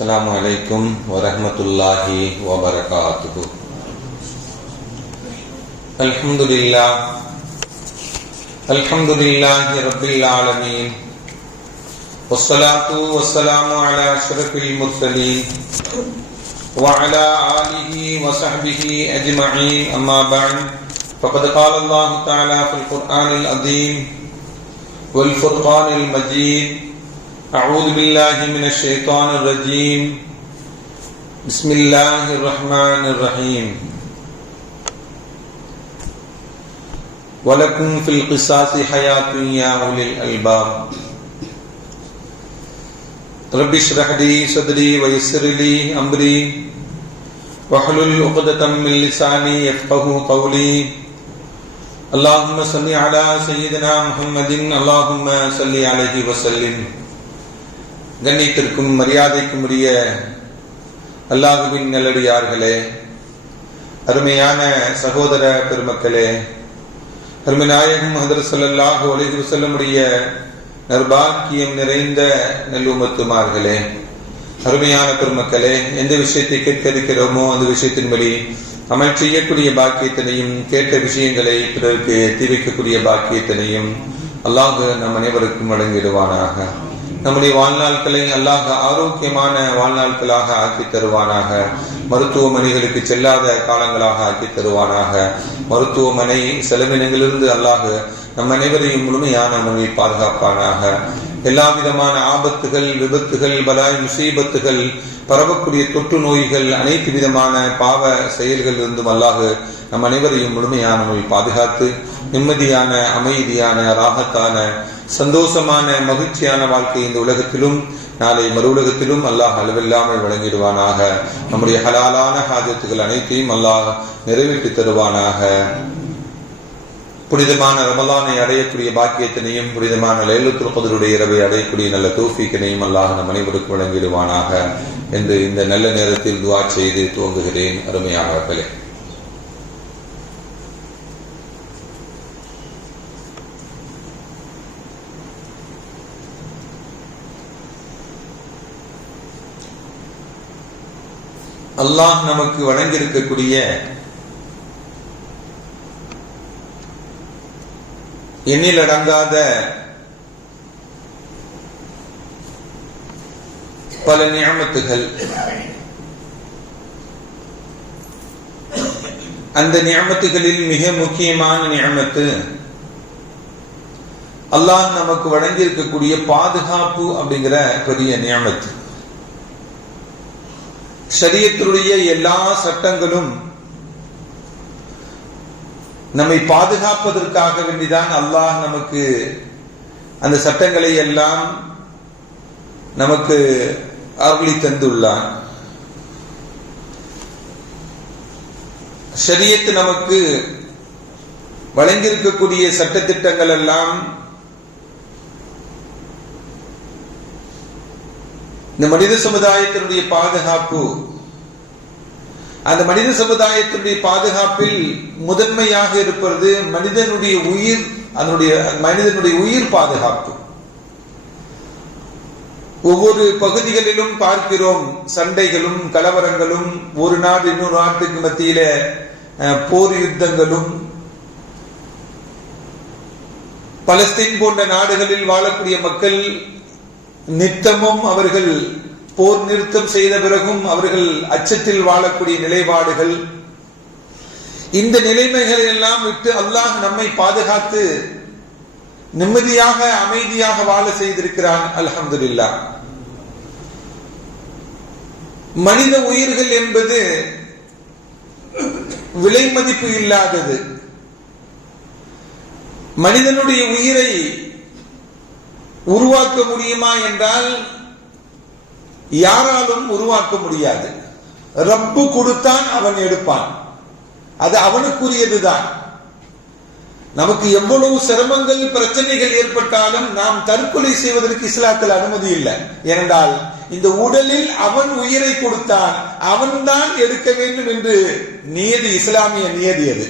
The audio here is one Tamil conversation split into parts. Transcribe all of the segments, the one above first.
அஸ்ஸலாமு அலைக்கும் வரஹ்மத்துல்லாஹி வபரகாத்துஹு. அல்ஹம்துலில்லாஹி ரப்பில் ஆலமீன். வஸ்ஸலாத்து வஸ்ஸலாமு அலா அஷ்ரஃபில் முர்ஸலீன் வ அலா ஆலிஹி வ ஸஹ்பிஹி அஜ்மஈன். அம்மா பஅத். ஃபகத் قال الله تعالى في القرآن العظيم والفرقان المجيد. أعوذ بالله من الشيطان الرجيم. بسم الله الرحمن الرحيم. ولكم في القصاص حياة يا أولي الألباب. رب اشرح لي صدري ويسر لي أمري واحلل عقدة من لساني يفقهوا قولي. اللهم صل على سيدنا محمد. اللهم صل عليه وسلم. கண்ணியத்திற்கும் மரியாதைக்கும் உரிய அல்லாஹ்வின் நல்லடியார்களே, அருமையான சகோதர பெருமக்களே, அருமை நாயகம் ஹதரத் ஸல்லல்லாஹு அலைஹி வஸல்லம் உடைய நற்பாக்கியம் நிறைந்த நல்லும்மத்துமார்களே, அருமையான பெருமக்களே, எந்த விஷயத்தை கேட்க இருக்கிறோமோ அந்த விஷயத்தின்படி அமல் செய்யக்கூடிய பாக்கியத்தினையும், கேட்ட விஷயங்களை பிறருக்கு எத்தி வைக்கக்கூடிய பாக்கியத்தினையும் அல்லாஹ் நம் அனைவருக்கும் வழங்கிடுவானாக. நம்முடைய வாழ்நாட்களை அல்லாஹ் ஆரோக்கியமான வாழ்நாட்களாக ஆக்கி தருவானாக. மருத்துவமனைகளுக்கு செல்லாத காலங்களாக ஆக்கி தருவானாக. மருத்துவமனை செலவினங்களிலிருந்து அல்லாஹ் நம் அனைவரையும் முழுமையான முறையில் பாதுகாப்பானாக. எல்லா விதமான ஆபத்துகள், விபத்துகள், பலாய் முசீபத்துகள், பரவக்கூடிய தொற்று நோய்கள், அனைத்து விதமான பாவ செயல்கள் இருந்தும் அல்லாஹ் நம் அனைவரையும் முழுமையான முறையில் பாதுகாத்து நிம்மதியான, அமைதியான, ராகத்தான, சந்தோஷமான, மகிழ்ச்சியான வாழ்க்கை இந்த உலகத்திலும் நாளை மறு உலகத்திலும் அல்லாஹ் அளவில்லாமல் வழங்கிடுவானாக. நம்முடைய ஹலாலான ஹாஜத்துகள் அனைத்தையும் அல்லாஹ் நிறைவேற்றி தருவானாக. புனிதமான ரமலானை அடையக்கூடிய பாக்கியத்தினையும், புனிதமான லைலத்துல் கத்ருடைய இரவை அடையக்கூடிய நல்ல தௌஃபீக்கினையும் அல்லாஹ் நம் அனைவருக்கும் வழங்கிடுவானாக என்று இந்த நல்ல நேரத்தில் துஆ செய்து துவங்குகிறேன். அருமையானவர்களே, அல்லாஹ் நமக்கு வழங்கியிருக்கக்கூடிய எண்ணிலடங்காத பல நிஅமத்துகள், அந்த நிஅமத்துகளில் மிக முக்கியமான நிஅமத்து அல்லாஹ் நமக்கு வழங்கியிருக்கக்கூடிய பாதுகாப்பு அப்படிங்கிற பெரிய நிஅமத்து. ஷரியத்துடைய எல்லா சட்டங்களும் நம்மை பாதுகாப்பதற்காக வேண்டிதான் அல்லாஹ் நமக்கு அந்த சட்டங்களை எல்லாம் நமக்கு அருளி தந்துள்ளான். ஷரியத் நமக்கு வழங்கியிருக்கக்கூடிய சட்டத்திட்டங்கள் எல்லாம் இந்த மனித சமுதாயத்தினுடைய பாதுகாப்பு, அந்த மனித சமுதாயத்தினுடைய பாதுகாப்பில் முதன்மையாக இருப்பது மனிதனுடைய உயிர், அதனுடைய மனிதனுடைய உயிர் பாதுகாப்பு. ஒவ்வொரு பகுதிகளிலும் பார்க்கிறோம் சண்டைகளும் கலவரங்களும், ஒரு நாடு இன்னொரு நாட்டுக்கு மத்தியில போர் யுத்தங்களும். பலஸ்தீன் போன்ற நாடுகளில் வாழக்கூடிய மக்கள் நித்தமும் அவர்கள் போர் நிறுத்தம் செய்த பிறகும் அவர்கள் அச்சத்தில் வாழக்கூடிய நிலைப்பாடுகள். இந்த நிலைமைகளை எல்லாம் விட்டு அல்லாஹ் நம்மை பாதுகாத்து நிம்மதியாக, அமைதியாக வாழ செய்திருக்கிறான். அல்ஹம்துலில்லாஹ். மனித உயிர்கள் என்பது விலை மதிப்பு இல்லாதது. மனிதனுடைய உயிரை உருவாக்க முடியுமா என்றால் யாராலும் உருவாக்க முடியாது. ரப்பு கொடுத்தான், அவன் எடுப்பான். அது அவனுக்குரியதுதான். நமக்கு எவ்வளவு சிரமங்கள், பிரச்சனைகள் ஏற்பட்டாலும் நாம் தற்கொலை செய்வதற்கு இஸ்லாத்தில் அனுமதி இல்லை. ஏனென்றால் இந்த உடலில் அவன் உயிரை கொடுத்தான், அவன்தான் எடுக்க வேண்டும் என்று நியதி, இஸ்லாமிய நியதி அது.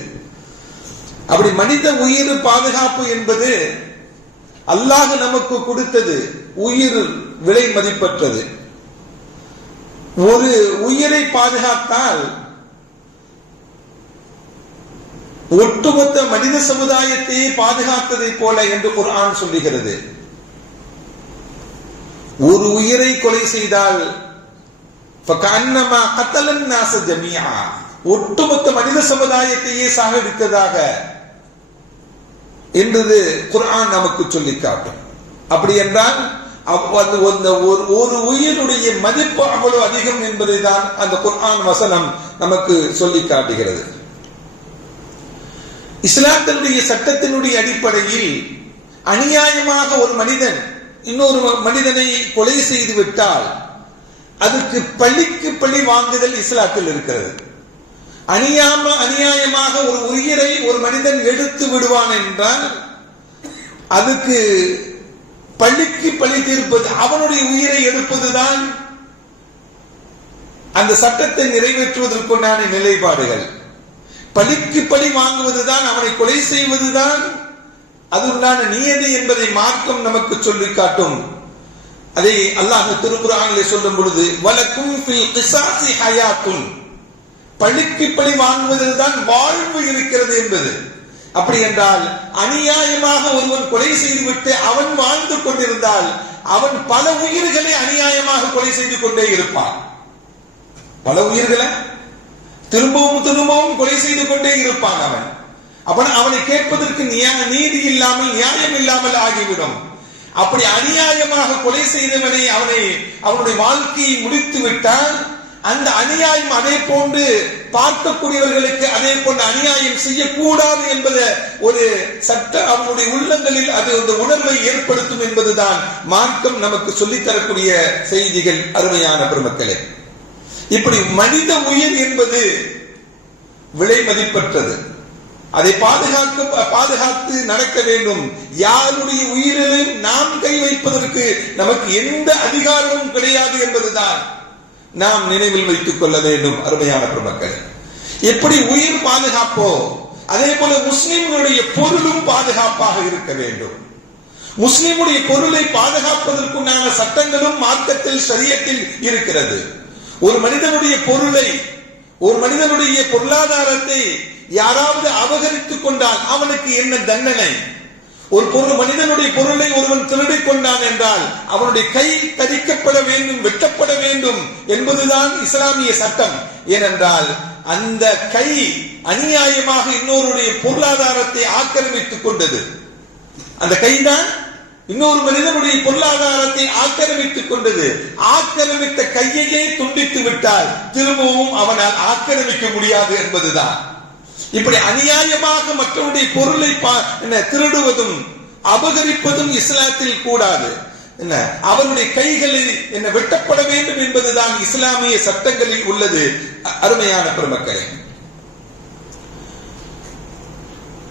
அப்படி மனித உயிர் பாதுகாப்பு என்பது அல்லாஹ் நமக்கு கொடுத்தது. உயிர் விலை மதிப்பற்றது. ஒரு உயிரை பாதுகாத்தால் ஒட்டுமொத்த மனித சமுதாயத்தையே பாதுகாத்ததை போல என்று குர்ஆன் சொல்லுகிறது. ஒரு உயிரை கொலை செய்தால் ஒட்டுமொத்த மனித சமுதாயத்தையே சாகடித்ததாக என்றது குர்ஆன் நமக்கு சொல்லி காட்டும். அப்படி என்றால் ஒரு உயிருடைய மதிப்பு அவ்வளவு அதிகம் என்பதை தான் அந்த குர்ஆன் வசனம் நமக்கு சொல்லி காட்டுகிறது. இஸ்லாத்தினுடைய சட்டத்தினுடைய அடிப்படையில் அநியாயமாக ஒரு மனிதன் இன்னொரு மனிதனை கொலை செய்து விட்டால் அதுக்கு பழிக்கு பழி வாங்குதல் இஸ்லாத்தில் இருக்கிறது. அநியாயமாக ஒரு உயிரை ஒரு மனிதன் எடுத்து விடுவான் என்றால் அதுக்கு பழிக்கு பழி தீர்ப்பது, அவனுடைய உயிரை எடுப்பதுதான் அந்த சட்டத்தை நிறைவேற்றுவதற்குண்டான நிலைப்பாடுகள். பழிக்கு பழி வாங்குவதுதான், அவனை கொலை செய்வதுதான் அது உண்டான நியதி என்பதை மார்க்கம் நமக்கு சொல்லி காட்டும். அதை அல்லாஹ் திருக்குர்ஆனிலே சொல்லும் பொழுது வலக்கும் ஃபில் கிஸாஸி ஹயாத்துன், பழிக்கு பழி வாங்குவதில் தான் வாழ்வு இருக்கிறது என்பது. அப்படி என்றால் அநியாயமாக ஒருவன் கொலை செய்துவிட்டு அவன் வாழ்ந்து கொண்டிருந்தால் அவன் பல உயிர்களை அநியாயமாக கொலை செய்து கொண்டே இருப்பான். பல உயிர்களை திரும்பவும் திரும்பவும் கொலை செய்து கொண்டே இருப்பான் அவன். அவனை கேட்பதற்கு நீதி இல்லாமல் நியாயம் இல்லாமல் ஆகிவிடும். அப்படி அநியாயமாக கொலை செய்தவனை அவனுடைய வாழ்க்கையை முடித்து விட்டால் அந்த அநியாயம் அதே போன்று பார்க்கக்கூடியவர்களுக்கு அதே போன்று அநியாயம் செய்யக்கூடாது என்பது ஒரு சட்ட அவனுடைய உள்ளங்களில் அது அந்த உணர்வை ஏற்படுத்தும் என்பதுதான் மார்க்கம் நமக்கு சொல்லித்தரக்கூடிய செய்திகள். அருமையான பெருமக்களே, இப்படி மனித உயிர் என்பது விலை மதிப்பற்றது. அதை பாதுகாத்து நடக்க வேண்டும். யாருடைய உயிரிலும் நாம் கை வைப்பதற்கு நமக்கு எந்த அதிகாரமும் கிடையாது என்பதுதான் நாம் நினைவில் வைத்துக் கொள்ள வேண்டும். அருமையான பெருமக்களே, எப்படி உயிர் பாதுகாப்போ அதே போல முஸ்லிம்களுடைய பொருளும் பாதுகாப்பாக இருக்க வேண்டும். முஸ்லிமுடைய பொருளை பாதுகாப்பதற்குண்டான சட்டங்களும் மார்க்கத்தில் ஷரியத்தில் இருக்கிறது. ஒரு மனிதனுடைய பொருளை, ஒரு மனிதனுடைய பொருளாதாரத்தை யாராவது அபகரித்துக் கொண்டால் அவனுக்கு என்ன தண்டனை? ஒரு மனிதனுடைய பொருளை ஒருவன் திருடிக் கொண்டான் என்றால் அவனுடைய கை தரிக்கப்பட வேண்டும், வெட்டப்பட வேண்டும் என்பதுதான் இஸ்லாமிய சட்டம். ஏனென்றால் அந்த கை அநியாயமாக இன்னொருடைய பொருளாதாரத்தை ஆக்கிரமித்துக் கொண்டது. அந்த கைதான் இன்னொரு மனிதனுடைய பொருளாதாரத்தை ஆக்கிரமித்துக் கொண்டது. ஆக்கிரமித்த கையையே துண்டித்து விட்டால் திரும்பவும் அவனால் ஆக்கிரமிக்க முடியாது என்பதுதான். இப்படி அநியாயமாக மற்றவருடைய பொருளை திருடுவதும் அபகரிப்பதும் இஸ்லாத்தில் கூடாது. அவருடைய கைகளில் வெட்டப்பட வேண்டும் என்பதுதான் இஸ்லாமிய சட்டங்களில் உள்ளது. அருமையான பெருமக்களே,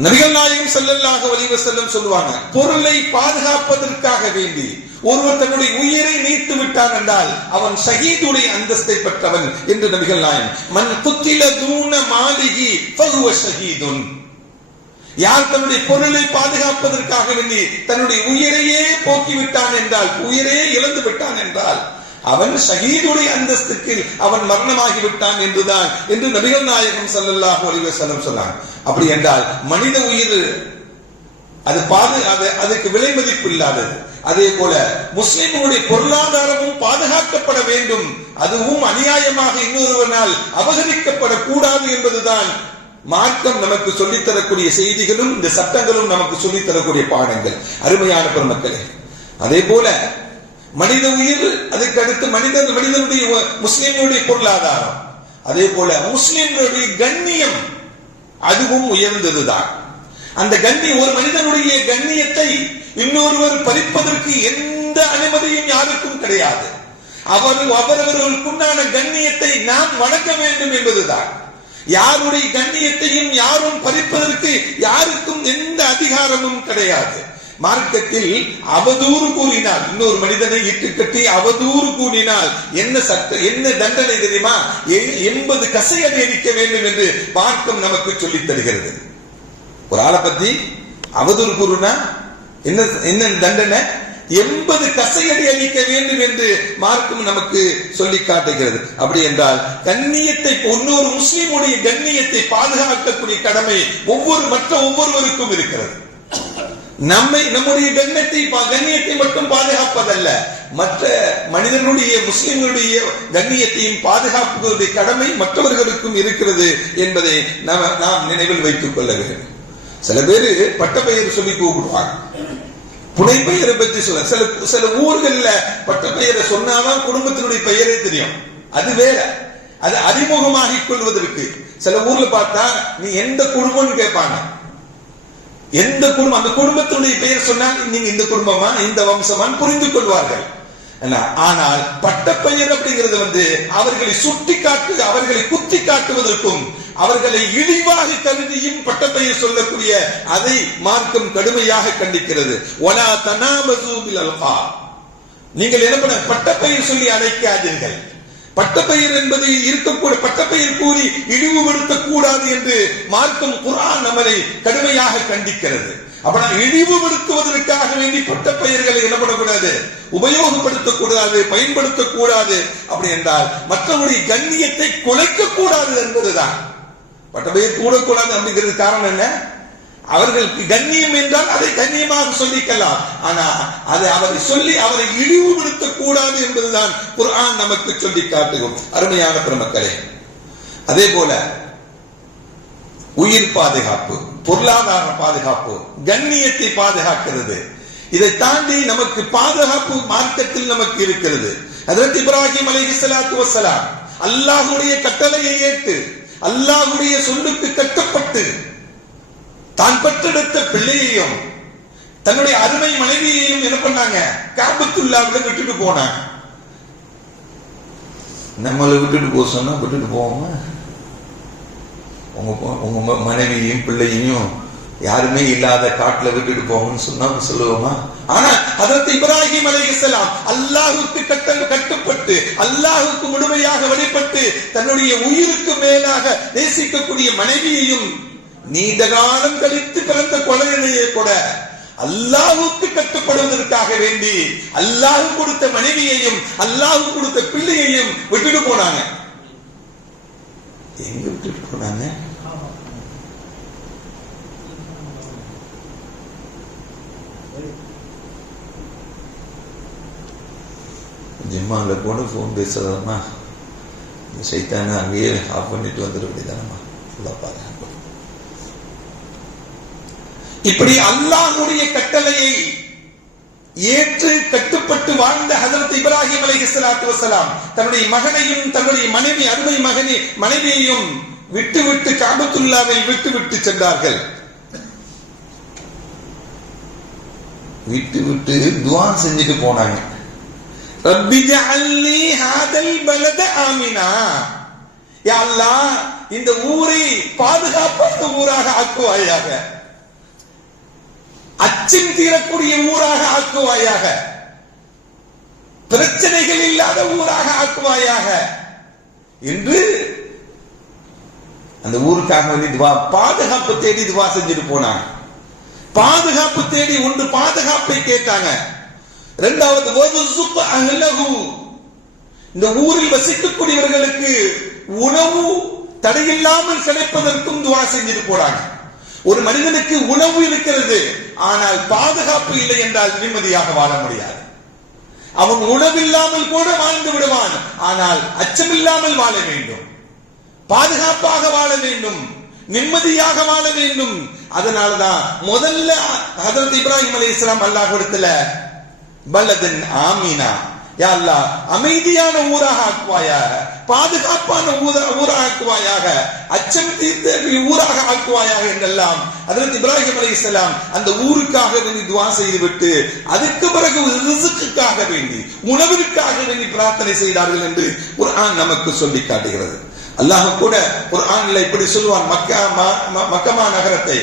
நபிகள் நாயகம் ஸல்லல்லாஹு அலைஹி வஸல்லம் சொல்லுவாங்க, பொருளை பாதுகாப்பதற்காக வேண்டி ஒருவர் தன்னுடைய உயிரை நீத்து விட்டான் என்றால் அவன் ஷஹீதுடைய அந்தஸ்தை பெற்றவன் என்று நபிகள் நாயகம். மன் குத்தில தூன மாலிகி ஃபஹுவ ஷஹீதுன், யார் தன்னுடைய பொருளை பாதுகாப்பதற்காக வேண்டி தன்னுடைய உயிரையே போக்கிவிட்டான் என்றால், உயிரே இழந்து விட்டான் என்றால் அவன் ஷஹீதுடைய அந்தஸ்துக்கு அவன் மரணமாகி விட்டான் என்றுதான் என்று நபிகள் நாயகம் ஸல்லல்லாஹு அலைஹி வஸல்லம் சொன்னாங்க. அப்படி என்றால் மனித உயிர் அதுக்கு விலை மதிப்பு இல்லாதது. அதே போல முஸ்லிம்களுடைய பொருளாதாரமும் பாதுகாக்கப்பட வேண்டும். அதுவும் அநியாயமாக இன்னொருவனால் அபகரிக்கப்படக்கூடாது என்பதுதான் மார்க்கம் நமக்கு சொல்லித்தரக்கூடிய செய்திகளும் இந்த சட்டங்களும் நமக்கு சொல்லித்தரக்கூடிய பாடங்கள். அருமையான பெருமக்களே, அதே போல மனித உயிர், அதுக்கு அடுத்து மனிதனுடைய முஸ்லிம்களுடைய பொருளாதாரம், அதே போல முஸ்லிம்களுடைய கண்ணியம் அதுவும் உயர்ந்ததுதான். அந்த ஒரு மனிதனுடைய கண்ணியத்தை இன்னொருவர் பறிப்பதற்கு எந்த அனுமதியும் யாருக்கும் கிடையாது. அவரவர்களுக்குண்டான கண்ணியத்தை நாம் வணங்க வேண்டும் என்பதுதான். யாருடைய கண்ணியத்தையும் யாரும் பறிப்பதற்கு யாருக்கும் எந்த அதிகாரமும் கிடையாது. மார்க்கத்தில் அவதூறு கூறினால், இன்னொரு மனிதனை இட்டுக்கட்டி அவதூறு கூறினால் என்ன தண்டனை தெரியுமா? 80 கசையடி அடிக்க வேண்டும் என்று மார்க்கம் நமக்கு சொல்லித் தருகிறது. ஒரு ஆளை பத்தி அவதூறு கூறுனா என்ன தண்டனை? 80 கசையடி அளிக்க வேண்டும் என்று மார்க்கம் நமக்கு சொல்லி காட்டுகிறது. அப்படி என்றால் கண்ணியத்தை, இன்னொரு முஸ்லிமுடைய கண்ணியத்தை பாதுகாக்கக்கூடிய கடமை மற்ற ஒவ்வொருவருக்கும் இருக்கிறது. நம்முடைய கண்ணியத்தை மட்டும் பாதுகாப்பதல்ல, மற்ற மனிதனுடைய, முஸ்லிம்களுடைய கண்ணியத்தையும் பாதுகாப்புடைய கடமை மற்றவர்களுக்கும் இருக்கிறது என்பதை நாம் நினைவில் வைத்துக் கொள்ள வேண்டும். சில பேரு பட்டப்பெயர் சொல்லி கூப்பிடுவாங்க, புனைப்பெயரை பற்றி சொல்ல. சில ஊர்கள்ல பட்டப்பெயரை சொன்னாதான் குடும்பத்தினுடைய பெயரே தெரியும். அது வேற, அது அறிமுகமாகிக் கொள்வதற்கு. சில ஊர்ல பார்த்தா நீ எந்த குடும்பம்னு கேட்பாங்க. எந்த குடும்பம், அந்த குடும்பத்தினுடைய பெயர் சொன்னால் நீங்க இந்த குடும்பமா, இந்த வம்சமான்னு புரிந்து கொள்வார்கள். ஆனால் பட்டப்பெயர் அப்படிங்கிறது அவர்களை சுட்டி காட்டு, அவர்களை குத்தி காட்டுவதற்கும், அவர்களை இழிவாக கருதியும் பட்டப்பெயர் சொல்லக்கூடிய அதை மார்க்கம் கடுமையாக கண்டிக்கிறது. ஒலா தனாமது பில் அல்காப், நீங்கள் என்ன பண்ண, பட்டப்பெயர் சொல்லி அழைக்காதீர்கள். பட்டப்பெயர் என்பது இருக்கக்கூடிய பட்டப்பெயர் கூறி இழிவுபடுத்தக் கூடாது என்று மார்க்கம் குர்ஆன் நம்மை கடுமையாக கண்டிக்கிறது. அப்ப இழிவுபடுத்துவதற்காக வேண்டி பட்டப்பெயர்களை என்ன பண்ணக்கூடாது, உபயோகப்படுத்தக்கூடாது, பயன்படுத்தக்கூடாது. அப்படி என்றால் மற்றவருடைய கண்ணியத்தை குலைக்க கூடாது என்பதுதான். பட்டப்பெயர் கூடக்கூடாது அப்படிங்கிறது காரணம் என்ன? அவர்களுக்கு கண்ணியம் என்றால் அதை கண்ணியமாக சொல்லிக்கலாம். ஆனா அதை அவரை சொல்லி அவரை இழிவுபடுத்தக் கூடாது என்பதுதான் குர்ஆன் நமக்கு சொல்லி காட்டுகிறோம். அருமையான பெருமக்களே, அதே போல உயிர் பாதுகாப்பு, பொருளாதார பாதுகாப்பு, கண்ணியத்தை பாதுகாக்கிறது. இதை தாண்டி நமக்கு பாதுகாப்பு மார்க்கத்தில் நமக்கு இருக்கிறது. ஹஜ்ரத் இப்ராஹிம் அலைஹிஸ்ஸலாத்து வஸ்ஸலாம் அல்லாஹ்வுடைய கட்டளையை ஏற்று, அல்லாஹ்வுடைய சொல்லுக்கு கட்டுப்பட்டு, தான் பெற்றெடுத்த பிள்ளையையும் தன்னுடைய அருமை மனைவியையும் என்ன பண்ணாங்க, காபத்துல்லாஹ்ல விட்டுட்டு போனாங்க. நம்மளை விட்டுட்டு போக சொன்னா விட்டுட்டு போவோமா? உங்க மனைவியையும் பிள்ளையையும் யாருமே இல்லாத காட்டுல விட்டுட்டு போங்கன்னு சொன்னா சொல்லுவோமா? ஆனா ஹஜ்ரத் இப்ராஹிம் அலைஹிஸ்ஸலாம் அல்லாஹ்வுக்கு கட்டுப்பட்டு, அல்லாஹ்வுக்கு முழுமையாக வழிபட்டு, தன்னுடைய உயிருக்கு மேலாக நேசிக்கக்கூடிய மனைவியையும், நீண்ட காலம் கழித்து பிறந்த குழந்தையை கூட அல்லாஹ்வுக்கு கட்டுப்படுவதற்காக வேண்டி அல்லாஹ் கொடுத்த மனைவியையும் அல்லாஹ் கொடுத்த பிள்ளையையும் விட்டுட்டு போனாங்க. எங்க விட்டுட்டு போனாங்க? ஜிம்மால போன போன் பேசுறதாமா, சைத்தான அங்கேயே ஆஃப் பண்ணிட்டு வந்துட வேண்டியதானமா. இப்படி அல்லாஹ்வுடைய கட்டளையை ஏற்று கட்டுப்பட்டு வாழ்ந்த ஹஜ்ரத் இப்ராஹிம் அலைஹிஸ்ஸலாத்து வஸ்ஸலாம் தன்னுடைய மகனையும் தன்னுடைய அருமை மனைவியையும் விட்டு காபத்துல்லாவை விட்டு சென்றார்கள். விட்டு துஆ செஞ்சுட்டு போனாங்க. ரப்பி ஜஅல்னி ஹாதல் பலத ஆமினா, யா அல்லாஹ் இந்த ஊரை பாதுகாப்பான ஊராக ஆக்குவாயாக, அச்சம் தீரக்கூடிய ஊராக ஆக்குவாயாக, பிரச்சனைகள் இல்லாத ஊராக ஆக்குவாயாக என்று அந்த ஊருக்காக வேண்டி துவா, பாதுகாப்பு தேடி துவா செஞ்சுட்டு போனாங்க. பாதுகாப்பு தேடி ஒன்று பாதுகாப்பை கேட்டாங்க. இரண்டாவது இந்த ஊரில் வசிக்கக்கூடியவர்களுக்கு உணவு தடையில்லாமல் கிடைப்பதற்கும் துவா செஞ்சுட்டு போறாங்க. ஒரு மனிதனுக்கு உணவு இருக்கிறது, ஆனால் பாதுகாப்பு இல்லை என்றால் நிம்மதியாக வாழ முடியாது. அவன் உணவில்லாமல் கூட வாழ்ந்து விடுவான், ஆனால் அச்சமில்லாமல் வாழ வேண்டும், பாதுகாப்பாக வாழ வேண்டும், நிம்மதியாக வாழ வேண்டும். அதனாலதான் முதல்ல ஹஜ்ரத் இப்ராஹிம் அலைஹிஸ்ஸலாம் அல்லாஹ்விடத்துல பலதன் ஆமினா, யா அல்லாஹ் அமைதியான ஊராக ஆக்குவாயாக, பாதுகாப்பான ஊராக ஆக்குவாயாக, அச்சம் தீர்த்த ஊராக ஆக்குவாயாக என்றெல்லாம் ஹஜ்ரத் இப்ராஹிம் அலைஹிஸ்ஸலாம் அந்த ஊருக்காக வேண்டி துஆ செய்துவிட்டு அதுக்கு பிறகு ரிஸ்க்குக்காக வேண்டி, உணவிற்காக வேண்டி பிரார்த்தனை செய்தார்கள் என்று குர்ஆன் நமக்கு சொல்லி காட்டுகிறது. அல்லாஹ் கூட குர்ஆன்ல இப்படி சொல்வான், மக்கமா நகரத்தை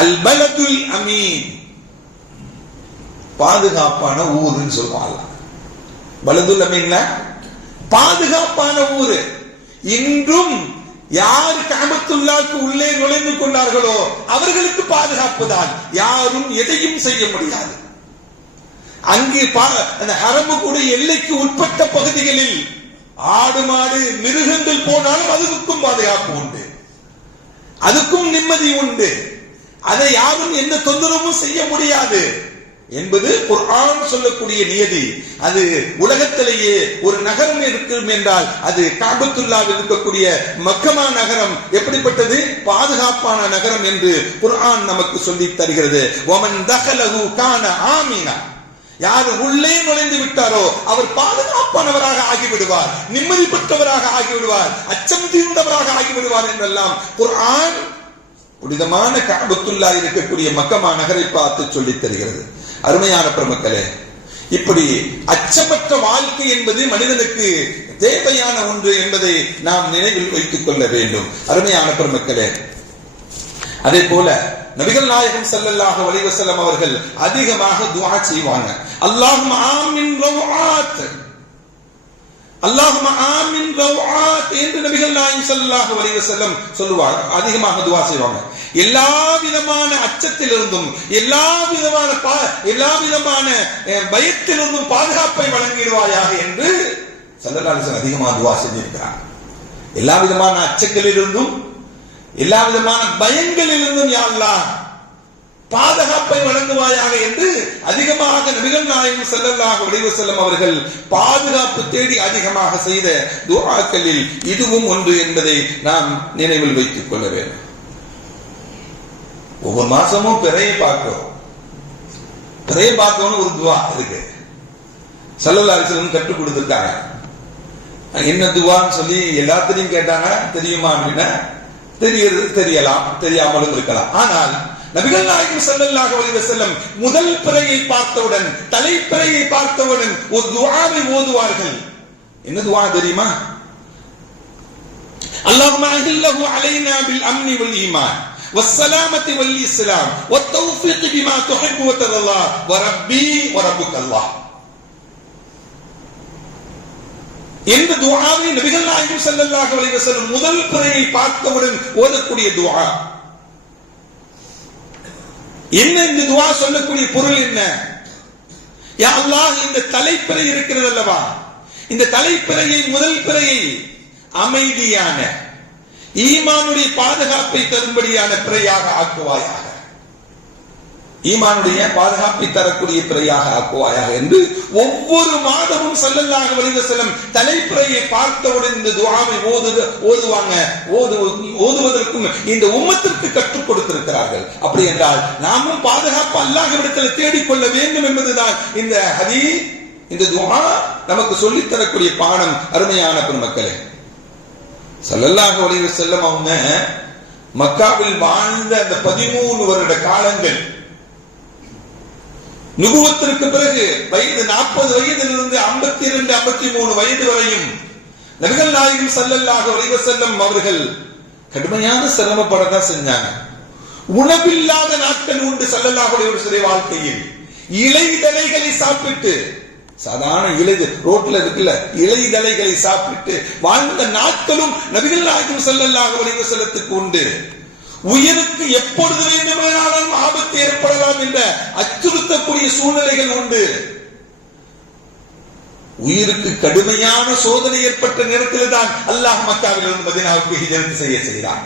அல் பலதுல் அமீன், பாதுகாப்பான ஊருன்னு சொல்லுவாங்க. பலதுல் அமீன் பாதுகாப்பான ஊரு. இன்றும் யார் கஅபத்துல்லாஹ்க்கு உள்ளே நுழைந்து கொண்டார்களோ அவர்களுக்கு பாதுகாப்பு தான், யாரும் எதையும் செய்ய முடியாது. அங்கு அந்த ஹரமுடைய எல்லைக்கு உட்பட்ட பகுதிகளில் ஆடு மாடு மிருகங்கள் போனாலும் அதுக்கும் பாதுகாப்பு உண்டு, அதுக்கும் நிம்மதி உண்டு. அதை யாரும் எந்த தொந்தரவும் செய்ய முடியாது என்பது குர்ஆன் சொல்லக்கூடிய நியதி. அது உலகத்திலேயே ஒரு நகரம் இருக்கும் என்றால் அது காபத்துல்லாவில் இருக்கக்கூடிய மக்கமா நகரம் எப்படிப்பட்டது? பாதுகாப்பான நகரம் என்று குர்ஆன் நமக்கு சொல்லி தருகிறது. வமன் தகலஹு கான ஆமினா, யார் உள்ளே நுழைந்து விட்டாரோ அவர் பாதுகாப்பானவராக ஆகிவிடுவார், நிம்மதி பெற்றவராக ஆகிவிடுவார், அச்சம் தீர்ந்தவராக ஆகிவிடுவார் என்றெல்லாம் குர்ஆன் புனிதமான காபத்துல்லா இருக்கக்கூடிய மக்கமா நகரை பார்த்து சொல்லித் தருகிறது. அருமையான பெருமக்களே, இப்படி அச்சமற்ற வாழ்க்கை என்பது மனிதனுக்கு தேவையான ஒன்று என்பதை நாம் நினைவில் வைத்துக் கொள்ள வேண்டும். அருமையான பெருமக்களே, அதே போல நபிகள் நாயகம் ஸல்லல்லாஹு அலைஹி வஸல்லம் அவர்கள் அதிகமாக துஆ செய்வாங்க. அல்லாஹும்ம ஆமின் ரவ்ஆத், அல்லாஹும்ம ஆமின் ரவ்ஆத் என்று நபிகள் நாயகம் ஸல்லல்லாஹு அலைஹி வஸல்லம் சொல்லுவாங்க. அதிகமாக துஆ செய்வாங்க. எல்லா விதமான அச்சத்திலிருந்தும் எல்லா விதமான பயத்திலிருந்தும் பாதுகாப்பை வழங்கிடுவாயாக என்று ஸல்லல்லாஹு அலைஹி வஸல்லம் அதிகமாக துஆ செஞ்சிருக்கிறாங்க. எல்லா விதமான அச்சங்களிலிருந்தும் எல்லா விதமான பயங்களிலிருந்தும் யா அல்லாஹ் பாதுகாப்பை வழங்குவாயாக என்று அதிகமாக நபிகள் நாயகம் ஸல்லல்லாஹு அலைஹி வஸல்லம் அவர்கள் பாதுகாப்பு தேடி அதிகமாக செய்த துஆக்களில் இதுவும் ஒன்று என்பதை நாம் நினைவில் வைத்துக் கொள்ள வேண்டும். ஒவ்வொரு மாசமும் பிறையை பார்க்கணும் ஒரு துஆ இருக்கு, ஸல்லல்லாஹு அலைஹி வஸல்லம் கற்றுக் கொடுத்திருக்காங்க. என்ன துஆன்னு சொல்லி எல்லாத்தையும் கேட்டாங்க. தெரியுமா அப்படின்னா தெரியலாம், தெரியாமலும் இருக்கலாம். ஆனால் நபிகள் நாயகம் ஸல்லல்லாஹு அலைஹி வஸல்லம் முதல் பிறையை பார்த்தவுடன், தலைப்பிறையை பார்த்தவுடன் ஒரு துஆவை ஓதுவார்கள். என்ன துஆ தெரியுமா? அல்லாஹும்ம அஹில்லஹு அலைனா பில் அம்னி வல் ஈமான் வஸ்ஸலாமத்தி வல் இஸ்லாம் வத்தௌஃபீக் பிமா துஹிப்பு வ தர்லா வ ரப்பி வ ரப்புக்கல்லாஹ். இந்த துஆவை நபிகள் நாயகம் ஸல்லல்லாஹு அலைஹி வஸல்லம் முதல் பிறையை பார்த்தவுடன் ஓதக்கூடிய துஆ. என்ன இந்த துஆ சொல்லக்கூடிய பொருள் என்ன? யா அல்லாஹ், இந்த தலைப்பிறை இருக்கிறது அல்லவா, இந்த தலைப்பிறையை முதல் பிறையை அமைதியான ஈமானுடைய பாதுகாப்பை தரும்படியான பிறையாக ஆக்குவாயாக, ஈமானுடைய பாதுகாப்பை தரக்கூடிய பிறையாக ஆக்குவாயாக என்று ஒவ்வொரு மாதமும் ஸல்லல்லாஹு அலைஹி வஸல்லம் தலைப்பிறையை பார்த்தவுடன் இந்த துஆவை ஓதுவாங்க. ஓதுவதற்கும் இந்த உம்மத்திற்கு கற்றுக் கொடுத்திருக்கிறார்கள். அப்படி என்றால் நாமும் பாதுகாப்பு அல்லாஹ்விடத்தில் தேடிக்கொள்ள வேண்டும் என்பதுதான் இந்த ஹதீஸ், இந்த துஆ நமக்கு சொல்லித் தரக்கூடிய பாடம். அருமையான பெருமக்களே, ஸல்லல்லாஹு அலைஹி வஸல்லம் அவங்க மக்காவில் வாழ்ந்த அந்த 13 வருட காலங்கள், நுபுவத்திற்கு பிறகு வயது 40 வயதிலிருந்து 52 53 வயது வரையும் நபிகள் நாயகம் ஸல்லல்லாஹு அலைஹி வஸல்லம் அவர்கள் கடுமையான சிரமப்படத்தான் செஞ்சாங்க. உணவில்லாத நாட்கள் உண்டு ஸல்லல்லாஹு அலைஹி வஸல்லம் வாழ்க்கையில். இலைதழைகளை சாப்பிட்டு, சாதாரண ரோட்ல இருக்குல்ல இலைதழைகளை சாப்பிட்டு வாழ்ந்த நாட்களும் நபிகள் நாயகம் ஸல்லல்லாஹு அலைஹி வஸல்லத்துக்கு உண்டு. உயிருக்கு எப்பொழுது வேண்டுமானாலும் ஆபத்து ஏற்படலாம் என்ற அச்சுறுத்தக்கூடிய சூழ்நிலைகள் உண்டு. உயிருக்கு கடுமையான சோதனை ஏற்பட்ட நேரத்தில் தான் அல்லாஹ் மக்காவிலிருந்து மதீனாவுக்கு ஹிஜ்ரத் செய்கிறான்.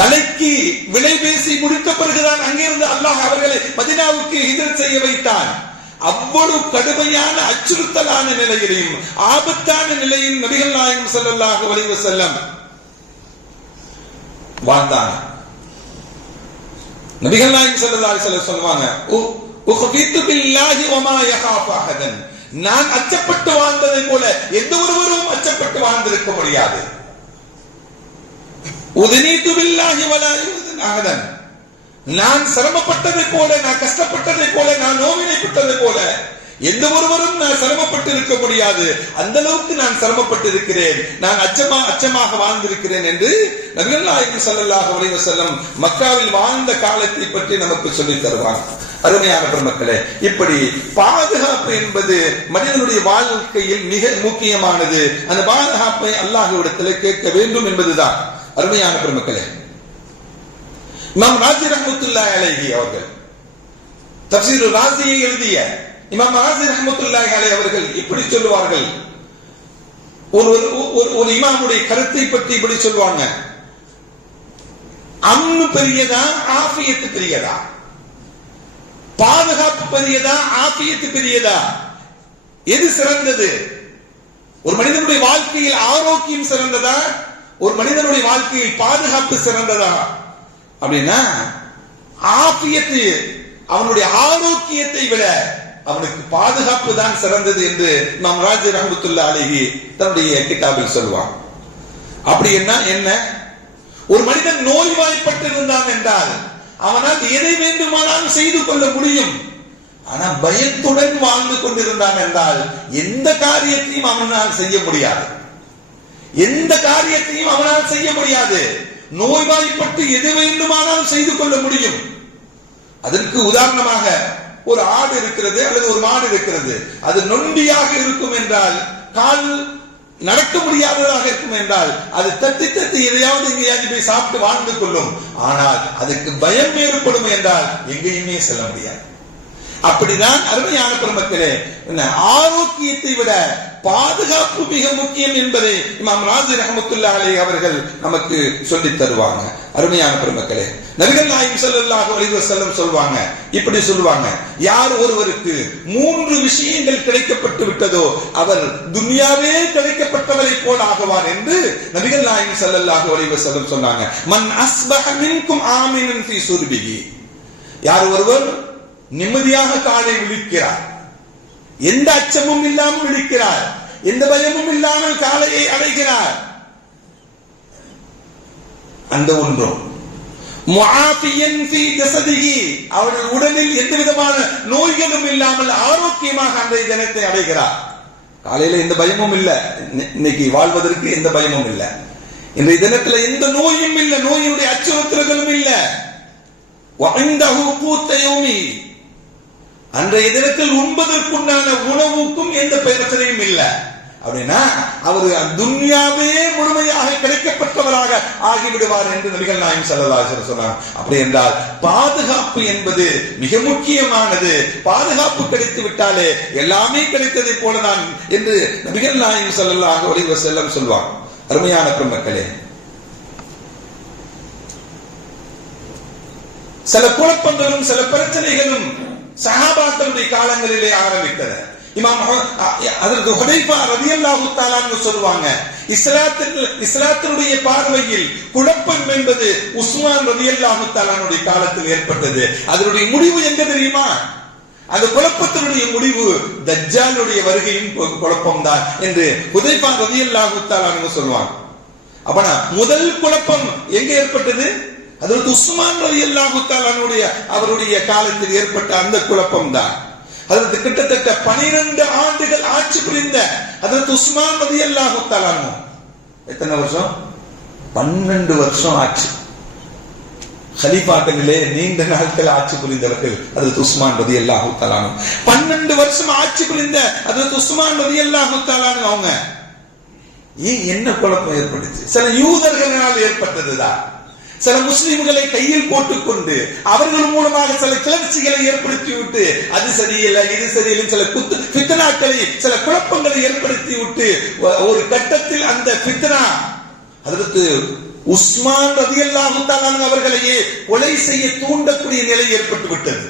தலைக்கு விலை பேசி முடித்த பிறகுதான் அங்கிருந்து அல்லாஹ் அவர்களை மதீனாவுக்கு ஹிஜ்ரத் செய்ய வைத்தான். அவ்வளவு கடுமையான அச்சுறுத்தலான நிலையிலையும் ஆபத்தான நிலையில் நபிகள் நாயகம் ஸல்லல்லாஹு அலைஹி வஸல்லம் வாழ்ந்தாங்க. நபிகள் நாயகம் ஸல்லல்லாஹு அலைஹி வஸல்லம் சொல்வாங்க, உഖ்பித்து பில்லாஹி வமா யகாஃபு அஹதன், நான் அச்சப்பட்டு வாழ்ந்ததை போல எந்த ஒருவரும் அச்சப்பட்டு வாழ்ந்திருக்க முடியாது. உதனீது பில்லாஹி வலா யுதன் அஹதன், நான் சிரமப்பட்டதை போல, நான் கஷ்டப்பட்டதை போல, நான் நோவினைப்பட்டதை போல எந்த ஒருவரும் நான் சிரமப்பட்டு இருக்க முடியாது. அந்த அளவுக்கு நான் சிரமப்பட்டு இருக்கிறேன், நான் அச்சமாக வாழ்ந்திருக்கிறேன் என்று நபிகள் நாயகம் ஸல்லல்லாஹு அலைஹி வஸல்லம் மக்காவில் வாழ்ந்த காலத்தை பற்றி நமக்கு சொல்லித் தருவாங்க. அருமையான பெருமக்களே, இப்படி பாதுகாப்பு என்பது மனிதனுடைய வாழ்க்கையில் மிக முக்கியமானது. அந்த பாதுகாப்பை அல்லாஹ்விடத்தில் கேட்க வேண்டும் என்பதுதான். அருமையான பெருமக்களே, இமாம் ராஜி ரஹ்மத்துல்லாஹி அலைஹி அவர்கள் தஃப்சீர் ராஸியை எழுதிய இமாம் ராஸி ரஹ்மத்துல்லாஹி அலைஹி அவர்கள் இப்படி சொல்லுவார்கள். ஒரு இமாமுடைய கருத்தை பற்றி இப்படி சொல்வாங்க, அம்னு பெரியதா ஆஃபியத்து பெரியதா? பாதுகாப்பு பெரியதா ஆஃபியத்து பெரியதா? எது சிறந்தது? ஒரு மனிதனுடைய வாழ்க்கையில் ஆரோக்கியம் சிறந்ததா, ஒரு மனிதனுடைய வாழ்க்கையில் பாதுகாப்பு சிறந்ததா? அப்படின்னா ஆஃபியத்து, அவனுடைய ஆரோக்கியத்தை விட அவனுக்கு பாதுகாப்பு தான் சிறந்தது என்று இமாம் ராஸி ரஹ்மத்துல்லாஹி அலைஹி தன்னுடைய கிதாபில் சொல்வான். அப்படி என்ன? ஒரு மனிதன் நோய்வாய்ப்பட்டிருந்தான் என்றால் அவனால் எதை வேண்டுமானாலும் செய்து கொள்ள முடியும். ஆனா பயத்துடன் வாழ்ந்து கொண்டிருந்தான் என்றால் எந்த காரியத்தையும் அவனால் செய்ய முடியாது. எந்த காரியத்தையும் அவனால் செய்ய முடியாது. நோய்வாய்ப்பட்டு எது வேண்டுமானாலும் செய்து கொள்ள முடியும். அதற்கு உதாரணமாக ஒரு ஆடு இருக்கிறது அல்லது ஒரு மாடு இருக்கிறது. அது நொண்டியாக இருக்கும் என்றால், கால் நடக்க முடியாததாக இருக்கும் என்றால் அது தட்டி தட்டி எதையாவது எங்கேயாவது போய் சாப்பிட்டு வாழ்ந்து கொள்ளும். ஆனால் அதுக்கு பயம் ஏற்படும் என்றால் எங்கேயுமே செல்ல முடியாது. அப்படிதான் அருமையான பெருமக்களே, ஆரோக்கியத்தை விட பாதுகாப்பு மிக முக்கியம் என்பதை இமாம் ராஸி ரஹ்மத்துல்லாஹி அலைஹி அவர்கள் நமக்கு சொல்லித் தருவாங்க. அருமையான பெருமக்களே, நபிகள் நாயகம் ஸல்லல்லாஹு அலைஹி வஸல்லம் சொல்வாங்க, இப்படி சொல்வாங்க, யார் ஒருவருக்கு 3 விஷயங்கள் கிடைக்கப்பட்டு விட்டதோ அவர் துன்யாவே கிடைக்கப்பட்டவரை போல் ஆகுவார் என்று நபிகள் நாயகம் ஸல்லல்லாஹு அலைஹி வஸல்லம் சொன்னாங்க. மன் அஸ்பஹ மின்கும் ஆமினன் ஃபீ சுர்பிஹி, யார் ஒருவர் நிம்மதியாக காலை விழிக்கிறார், எந்த அச்சமும் இல்லாமல் விழிக்கிறார், எந்த பயமும் இல்லாமல் காலையை அடைகிறார், அந்த ஒன்றும் முஆஃபியன் ஃபீ ஜஸதிஹி, அவருடைய உடலில் எந்த விதமான நோய்களும் இல்லாமல் ஆரோக்கியமாக அந்த தினத்தை அடைகிறார். காலையில எந்த பயமும் இல்ல, இன்னைக்கு வாழ்வதற்கு எந்த பயமும் இல்ல, இன்றைய தினத்துல எந்த நோயும் இல்ல, நோயினுடைய அச்சுறுத்தல்களும் இல்ல. வஇந்தஹு கூத்த யௌமி, அன்றைய தினத்தில் உண்பதற்குண்டான உணவுக்கும் எந்த பிரச்சனையும் இல்லை. அப்படின்னா அவர் துன்யாவே முழுமையாக கிடைக்கப்பட்டவராக ஆகிவிடுவார் என்று நபிகள் நாயகம் ஸல்லல்லாஹு அலைஹி வஸல்லம் சொன்னார். அப்படி என்றால் பாதுகாப்பு என்பது மிக முக்கியமானது. பாதுகாப்பு கிடைத்து விட்டாலே எல்லாமே கிடைத்ததை போலதான் என்று நபிகள் நாயகம் ஸல்லல்லாஹு அலைஹி வஸல்லம் சொல்வார். அருமையான பெருமக்களே, சில குழப்பங்களும் சில பிரச்சனைகளும் சஹாபாக்களுடைய காலங்களிலே ஆரம்பித்தது. இமாம் அதற்கு ஹுதைஃபா ரலியல்லாஹு தஆலா அன்ஹு சொல்வாங்க, இஸ்லாத்தினுடைய பார்வையில் குழப்பம் என்பது உஸ்மான் ரலியல்லாஹு தஆலா அன்ஹுடைய காலத்தில் ஏற்பட்டது. அதனுடைய முடிவு எங்க தெரியுமா? அந்த குழப்பத்தினுடைய முடிவு தஜ்ஜாலுடைய வருகையும் குழப்பம் தான் என்று ஹுதைஃபா ரலியல்லாஹு தஆலா அன்ஹு சொல்வாங்க. அப்பனா முதல் குழப்பம் எங்க ஏற்பட்டது? அதற்கு உஸ்மான் ரலியல்லாஹு தஆலா அன்ஹுடைய அவருடைய காலத்தில் ஏற்பட்ட அந்த குழப்பம் தான். அதற்கு கிட்டத்தட்ட 12 ஆண்டுகள் ஆட்சி புரிந்த அதற்கு உஸ்மான் ரலியல்லாஹு தஆலா அன்ஹு எத்தனை வருஷம்? 12 வருஷம் ஆட்சி. கலீஃபாக்களிலே நீண்ட நாட்கள் ஆட்சி புரிந்தவர்கள் அதற்கு உஸ்மான் ரலியல்லாஹு தஆலா அன்ஹு. 12 வருஷம் ஆட்சி புரிந்த அதற்கு உஸ்மான் ரலியல்லாஹு தஆலா அன்ஹு அவங்க என்ன குழப்பம் ஏற்பட்டுச்சு? சில யூதர்களால் ஏற்பட்டதுதான். சில முஸ்லிம்களை கையில் போட்டுக்கொண்டு அவர்கள் மூலமாக சில கிளர்ச்சிகளை ஏற்படுத்தி விட்டு அது சரியில்லை இது சரியில்லை சில ஃபித்னாக்களை சில குழப்பங்களை ஏற்படுத்தி விட்டு ஒரு கட்டத்தில் அந்த ஃபித்னா அதற்கு உஸ்மான் ரலியல்லாஹு தஆலா அவர்களையே கொலை செய்ய தூண்டக்கூடிய நிலை ஏற்பட்டு விட்டது.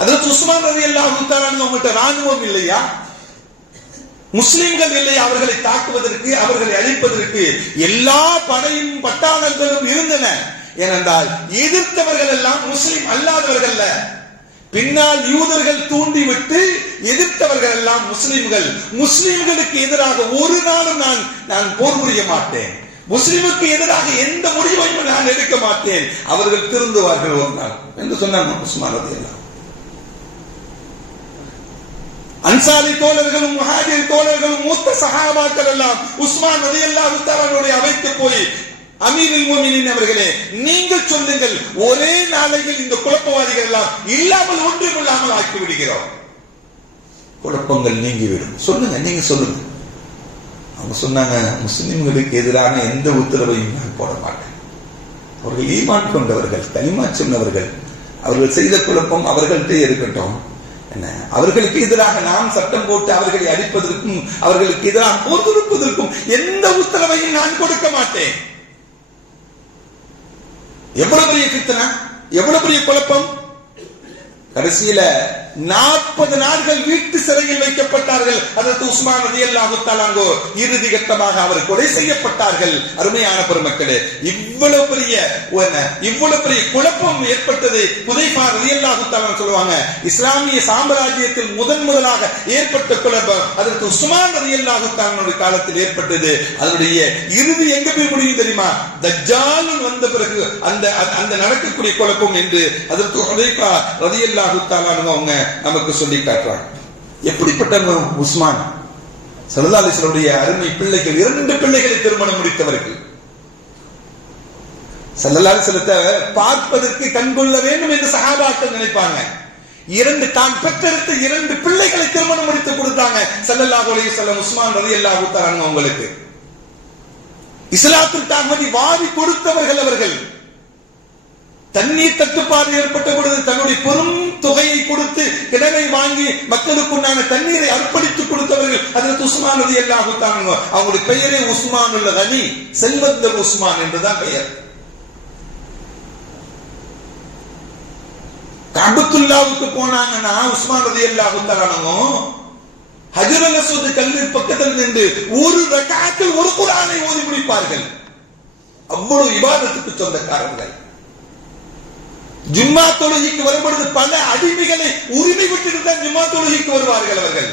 அதற்கு உஸ்மான் ரலியல்லாஹு தஆலா அவங்கள்ட்ட ராணுவம் இல்லையா, முஸ்லிம்கள் இல்லை அவர்களை தாக்குவதற்கு அவர்களை அழிப்பதற்கு எல்லா படையும் பட்டாளங்களும் இருந்தன. ஏனென்றால் எதிர்த்தவர்கள் எல்லாம் முஸ்லிம் அல்லாதவர்கள். பின்னால் யூதர்கள் தூண்டிவிட்டு எதிர்த்தவர்கள் எல்லாம் முஸ்லிம்கள். முஸ்லிம்களுக்கு எதிராக ஒரு நாளும் நான் போர் புரிய மாட்டேன், முஸ்லிமுக்கு எதிராக எந்த முடிவையும் நான் எடுக்க மாட்டேன், அவர்கள் திருந்துவார்கள் ஒரு நாள் என்று சொன்னார் உஸ்மான் ரலியல்லாஹு. அன்சாரி தோழர்களும் முஹாஜிர் தோழர்களும் மூத்த சஹாபாக்கள் எல்லாம் உஸ்மான் ரலியல்லாஹு தஆலாவுடைய அவைக்கு போய் அமீருல் முஃமினீன் அவர்களே நீங்கள் சொல்லுங்கள், ஒரே நாளையில் இந்த குழப்பவாதிகள் எல்லாம் இல்லாமல் ஒன்றுமில்லாமல் ஆக்கி விடுகிறோம், குழப்பங்கள் நீங்கிவிடும், சொல்லுங்க நீங்க சொல்லுங்க. அவங்க சொன்னாங்க, முஸ்லிம்களுக்கு எதிரான எந்த உத்தரவையும் நான் போட மாட்டேன். அவர்கள் ஈமான் கொண்டவர்கள், கலிமா சொன்னவர்கள், அவர்கள் செய்த குழப்பம் அவர்கள்ட்டே இருக்கட்டும். என்ன, அவர்களுக்கு எதிராக நாம் சட்டம் போட்டு அவர்களை அடிப்பதற்கும் அவர்களுக்கு எதிராக போர் தொடுப்பதற்கும் எந்த உத்தரவையும் நான் கொடுக்க மாட்டேன். எவ்வளவு பெரிய பித்தனா, எவ்வளவு பெரிய குழப்பம். கடைசியில 40 நாட்கள் வீட்டு சிறையில் வைக்கப்பட்டார்கள். அதற்கு உஸ்மான் ரலியல்லாஹு தஆலா அன்ஹு இறுதி கட்டமாக அவர் கொலை செய்யப்பட்டார்கள். அருமையான பெருமக்களே, இவ்வளவு பெரிய குழப்பம் ஏற்பட்டது. ஹுதைஃபா ரலியல்லாஹு தஆலா சொல்லுவாங்க, இஸ்லாமிய சாம்ராஜ்யத்தில் முதலாக ஏற்பட்ட குழப்பம் அதற்கு உஸ்மான் ரலியல்லாஹு தஆலா காலத்தில் ஏற்பட்டது. அதனுடைய இறுதி எங்க போய் முடியும் தெரியுமா? தஜ்ஜால் வந்த பிறகு அந்த நடக்கக்கூடிய குழப்பம் என்று அதற்கு ஹுதைஃபா ரலியல்லாஹு தஆலா அவங்க நமக்கு சொல்லி காட்டுறாங்க. எப்படிப்பட்ட உஸ்மான் ஸல்லல்லாஹு அலைஹி வஸல்லம் அருமை பிள்ளைகள், 2 பிள்ளைகளை திருமணம் முடித்தவர்கள். ஸல்லல்லாஹு அலைஹி வஸல்லம் பார்ப்பதற்கு கண்கொள்ள வேண்டும் என்று சஹாபாக்கள் நினைப்பாங்க. தான் பெற்றெடுத்த 2 பிள்ளைகளை திருமணம் முடித்து கொடுத்தாங்க ஸல்லல்லாஹு அலைஹி வஸல்லம் உஸ்மான் ரலியல்லாஹு தஆலா அன்ஹு அவங்களுக்கு. இஸ்லாத்திற்காக வாரி கொடுத்தவர்கள் அவர்கள். தண்ணீர் தட்டுப்பாடு ஏற்பட்ட பொழுது தன்னுடைய பெரும் தொகையை கொடுத்து கிணறை வாங்கி மக்களுக்குண்டான தண்ணீரை அர்ப்பணித்துக் கொடுத்தவர்கள் அதற்கு உஸ்மான் ரலியல்லாஹு தஆலா. அவங்களுடைய பெயரே உஸ்மானுல் கனி, செல்வந்தர் உஸ்மான் என்றுதான் பெயர். கஅபத்துல்லாவுக்கு போனாங்கன்னா உஸ்மான் ரலியல்லாஹு தஆலா ஹஜ்ருல் அஸ்வத் கல்லின் பக்கத்தில் நின்று ஒரு ரக்அத்தில் ஒரு குர்ஆனை ஓதி முடிப்பார்கள். அவ்வளவு இபாதத்துக்கு சொந்தக்காரர்கள். ஜும்மா தொழுகைக்கு வரும்பொழுது பல அடிமைகளை உரிமை விட்டு தான் ஜும்மா தொழுகைக்கு வருவார்கள் அவர்கள்.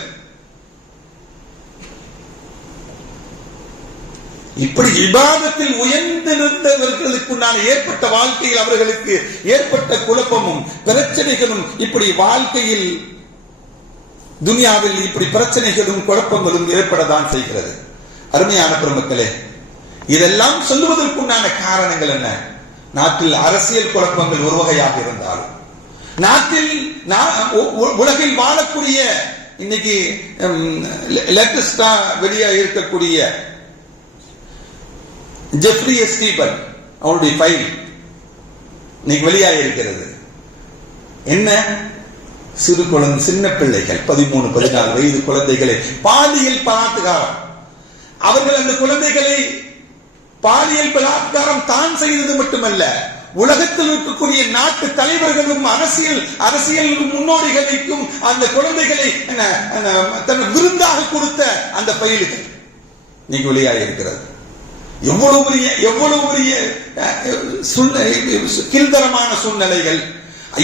இப்படி இபாதத்தில் உயர்ந்து நின்றவர்களுக்குண்டான ஏற்பட்ட வாழ்க்கையில் அவர்களுக்கு ஏற்பட்ட குழப்பமும் பிரச்சனைகளும், இப்படி வாழ்க்கையில் துனியாவில் இப்படி பிரச்சனைகளும் குழப்பங்களும் ஏற்படத்தான் செய்கிறது. அருமையான பெருமக்களே, இதெல்லாம் சொல்லுவதற்குண்டான காரணங்கள் என்ன? நாட்டில் அரசியல் குழப்பங்கள் ஒரு வகையாக இருந்தாலும், நாட்டில் உலகில் வாழக்கூடிய இன்னைக்கு லேட்டஸ்டா வெளியே இருக்கக்கூடிய ஜெஃப்ரி ஸ்டீபன் அவருடைய ஃபைல் இன்னைக்கு வெளியாக இருக்கிறது. என்ன, சிறு குழந்தை, சின்ன பிள்ளைகள் 13-14 வயது குழந்தைகளை பாலியல் பலாத்காரம், அவர்கள் அந்த குழந்தைகளை பாலியல் பலாத்காரம் தான் செய்தது மட்டுமல்ல, உலகத்தில் இருக்கக்கூடிய நாட்டு தலைவர்களும் அரசியல் முன்னோடிகளுக்கும் அந்த குழந்தைகளை தன் விருந்தாக கொடுத்த அந்த பயில்கள் நீங்க வெளியாக இருக்கிறது. எவ்வளவு பெரிய கீழ்த்தரமான சூழ்நிலைகள்.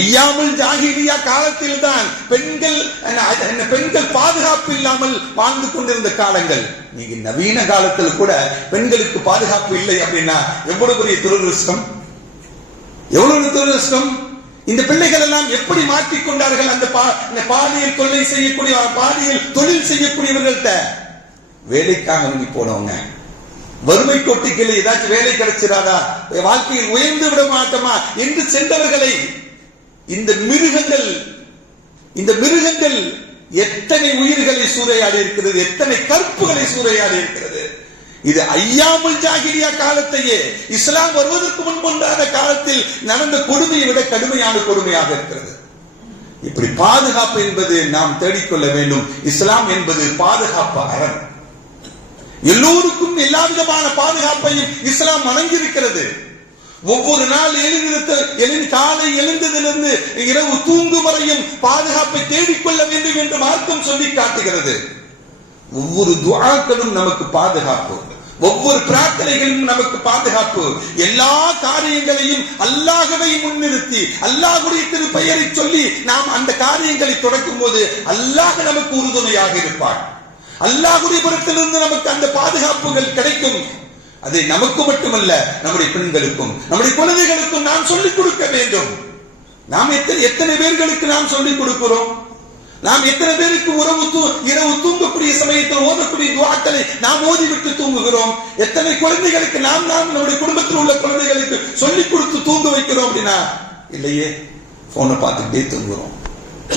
ஐயாமுல் ஜாஹிலியா காலத்தில் தான் பெண்கள் பாதுகாப்பு இல்லாமல் வாழ்ந்து கொண்டிருந்த காலங்கள். நீங்க நவீன காலத்தில் கூட பெண்களுக்கு பாதுகாப்பு இல்லை அப்படின்னா எவ்வளவு பெரிய துரதிருஷ்டம், எவ்வளவு துரதிருஷ்டம். இந்த பிள்ளைகள் எல்லாம் எப்படி மாற்றிக்கொண்டார்கள்? அந்த பாலியல் தொல்லை செய்யக்கூடிய, பாலியல் தொழில் செய்யக்கூடியவர்கள்ட்ட வேலைக்காக வாங்கி போனவங்க, வறுமை கோட்டிகளில் ஏதாச்சும் வேலை கிடைச்சிடாதா, வாழ்க்கையில் உயர்ந்து விட மாட்டோமா என்று சென்றவர்களை இந்த மிருகங்கள் எத்தனை உயிர்களை சூறையாடி இருக்கிறது, எத்தனை கற்புகளை சூறையாடி இருக்கிறது. இது ஐயாமுல் ஜாஹிலியா காலத்தையே, இஸ்லாம் வருவதற்கு முன்புண்டான காலத்தில் நடந்த கொடுமையை விட கடுமையான கொடுமையாக இருக்கிறது. இப்படி பாதுகாப்பு என்பது நாம் தேடிக்கொள்ள வேண்டும். இஸ்லாம் என்பது பாதுகாப்பு அரண். எல்லோருக்கும் எல்லா விதமான பாதுகாப்பையும் இஸ்லாம் வழங்கியிருக்கிறது. ஒவ்வொரு நாள் காலை எழுந்ததிலிருந்து இரவு தூங்கும் வரையும் பாதுகாப்பை தேடிக்கொள்ள வேண்டும் என்று மார்க்கம் சொல்லி காட்டுகிறது. ஒவ்வொரு துஆக்களும் நமக்கு பாதுகாப்பு, ஒவ்வொரு பிரார்த்தனைகளும் நமக்கு பாதுகாப்பு. எல்லா காரியங்களையும் அல்லாஹ்வை முன்னிறுத்தி அல்லாஹ்வுடைய திருப்பெயரை சொல்லி நாம் அந்த காரியங்களை தொடக்கும் போது அல்லாஹ் நமக்கு உறுதுணையாக இருப்பார். அல்லாஹ்வுடைய புறத்திலிருந்து நமக்கு அந்த பாதுகாப்புகள் கிடைக்கும். அதை நமக்கு மட்டுமல்ல, நம்முடைய பெண்களுக்கும் நம்முடைய குழந்தைகளுக்கும் நாம் சொல்லிக் கொடுக்க வேண்டும். நாம் எத்தனை பேர்களுக்கு நாம் சொல்லிக் கொடுக்கிறோம்? நாம் எத்தனை பேருக்கு இரவு தூங்கக்கூடிய சமயத்தில் ஓதக்கூடிய துஆக்களை நாம் ஓதிவிட்டு தூங்குகிறோம்? எத்தனை குழந்தைகளுக்கு நாம் நம்முடைய குடும்பத்தில் உள்ள குழந்தைகளுக்கு சொல்லிக் கொடுத்து தூங்க வைக்கிறோம்? அப்படின்னா இல்லையே, போனை பார்த்துக்கிட்டே தூங்குறோம்,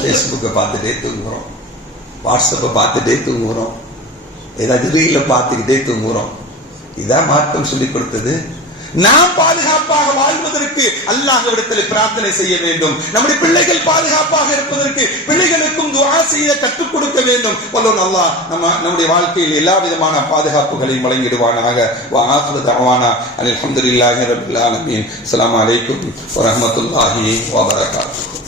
பேஸ்புக்கை பார்த்துட்டே தூங்குறோம், வாட்ஸ்அப்பை பார்த்துட்டே தூங்குறோம், ஏதாவது ரீல பார்த்துக்கிட்டே தூங்குறோம். இதான் மார்க்கம் சொல்லிக் கொடுத்தது. நாம் பாதுகாப்பாக வாழ்வதற்கு அல்லாஹ்விடத்தில் பிரார்த்தனை செய்ய வேண்டும். நம்முடைய பிள்ளைகள் பாதுகாப்பாக இருப்பதற்கு பிள்ளைகளுக்கும் துஆ செய்ய கற்றுக் கொடுக்க வேண்டும். வல்லோன் அல்லாஹ் நம்முடைய வாழ்க்கையில் எல்லா விதமான பாதுகாப்புகளையும் வழங்கிடுவானாக. வ ஆகிரு தஅவானா அல்ஹம்துலில்லாஹி ரப்பில் ஆலமீன். அஸ்ஸலாமு அலைக்கும் வ ரஹ்மத்துல்லாஹி வ பரகாத்துஹு.